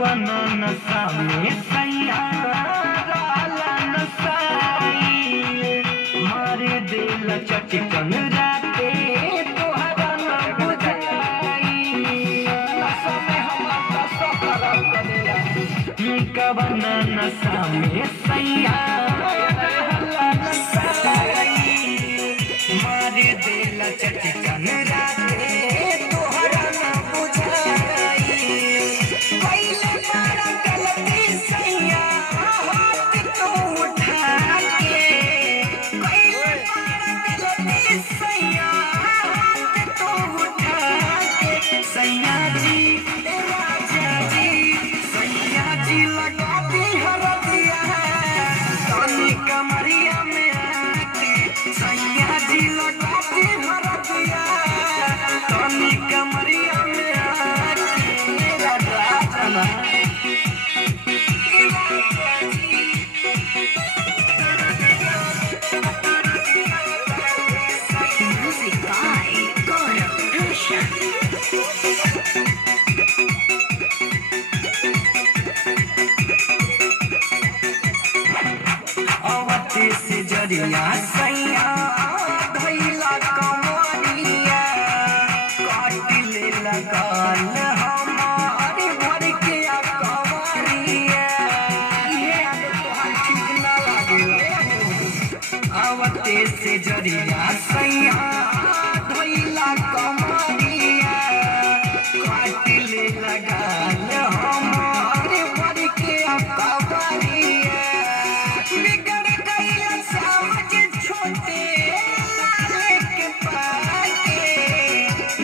कवन नशा में सैया डाला नशाई मारे दिल चटकन राते तोहरा न बुझाई नशा में हमारा सफर करेला कवन नशा में सैया डाला नशाई मारे दिल चटकन राते तोहरा न बुझाई पहले बड़ा गलती सैया हाथ तो उठा के पहले बड़ा गलती सैया हाथ तो उठा के सैया जी राजा जी सैया जी लगा दी हरदिया कानी कमरिया में आके सैया जी लगा दी हरदिया कानी कमरिया में आके मेरा राजा Music by Gaurav Roshan. अवते से जरिया सैया धैला कमरिया काटिले लगाल हमारे भर के कमरिया ये तोहर ठीक ना लागेला अवते से जरिया सैया धैला कमरिया काटिले लगाल हमारे भर के कमरिया बिगड़ गईला समझ छोटे लाले के पाके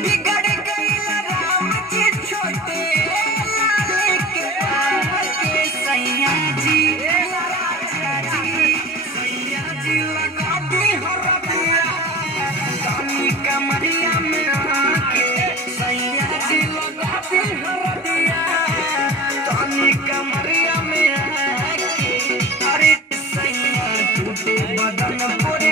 बिगड़ गईला राम जी छोटे लाले के पाके सैया जी राजा जी सैया जी लगा दी हरदिया कानी कमरिया में आके सैया जी लगा दी हरदिया कानी कमरिया में आके अरे सैया टूटे बदन पर